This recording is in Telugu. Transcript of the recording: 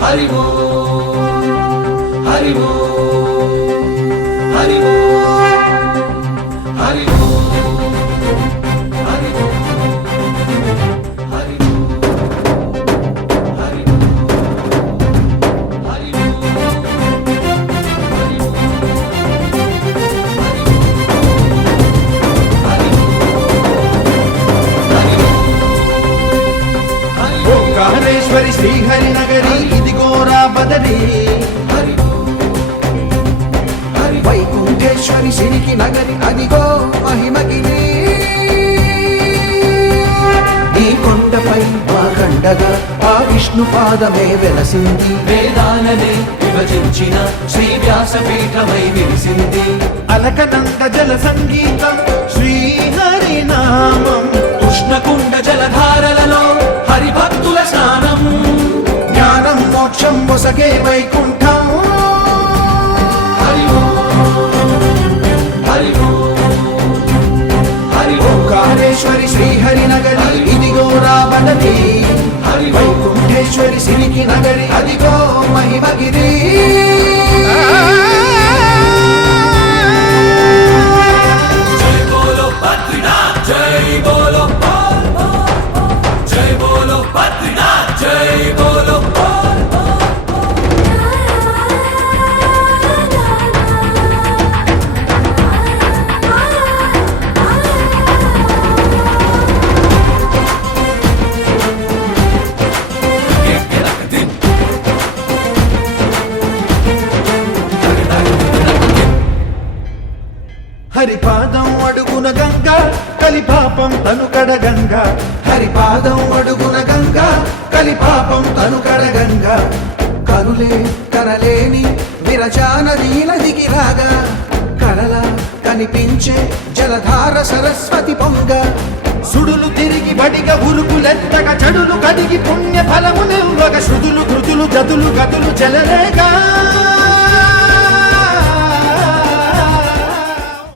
హరి హరి హరి హరి ఓంకారేశ్వరి శ్రీహరి నగరి ఇదిగోరా బదరి వైకుంఠేశ్వరి సిరికి నగరి అదిగో మహిమగిరి ఈ కొండపై మా కండగా ఆ విష్ణు పాదమే వెలసింది వేదాలనే విభజించిన శ్రీ వ్యాసపీఠమై విరిసింది అలకనంద జల సంగీతం శ్రీహరి నామం కృష్ణకుండ జలధారలలో హరిభక్తుల స్నానం జ్ఞానం మోక్షం మొసగే వైకుంఠం హరి హరి హరి ఓంకారేశ్వరి శ్రీహరి నగరి ఇదిగో రాబడది హరి వైకుంఠేశ్వరి సిరికి నగరి అదిగో మహిమగిరి జై బోలో బద్రీనాథ్ జై బోలో జై బోలో బద్రీనాథ్ జై బోలో హరిపాదం అడుగున గంగా కలిపాపం తనుకడ గంగా హరిపాదం అడుగున గంగా కలిపాపం తనుకడ గంగా కనులే కనలేని విరజానది నదికి రాగా కలలా కనిపించే జలధార సరస్వతి పొంగ సుడులు తిరిగి బడిగా ఉరుకులెత్తగా చెడులు కడిగి పుణ్య ఫలము నిల్వగా శృతులు కృతులు గతులు గతులు జలరేగా